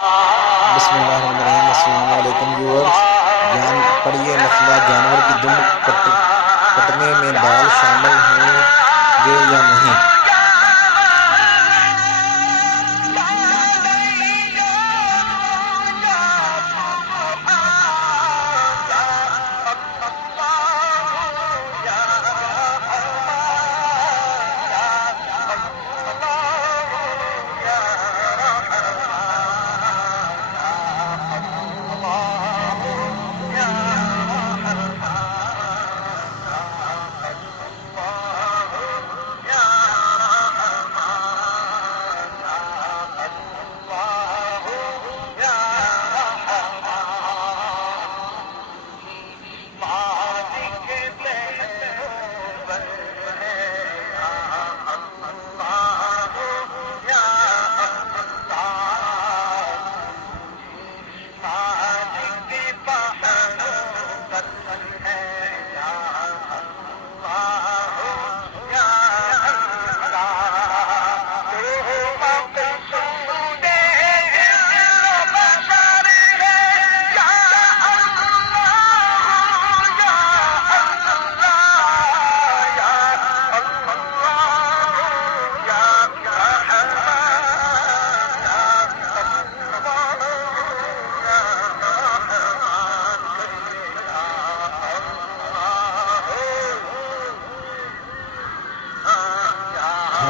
بسم اللہ الرحمن الرحیم۔ السلام علیکم ویورز، پڑھیے مسئلہ جانور کی دم کٹنے میں بال شامل ہوں گے یا نہیں۔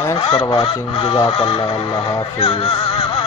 Thanks for watching. Jazakallah. Allah Hafiz.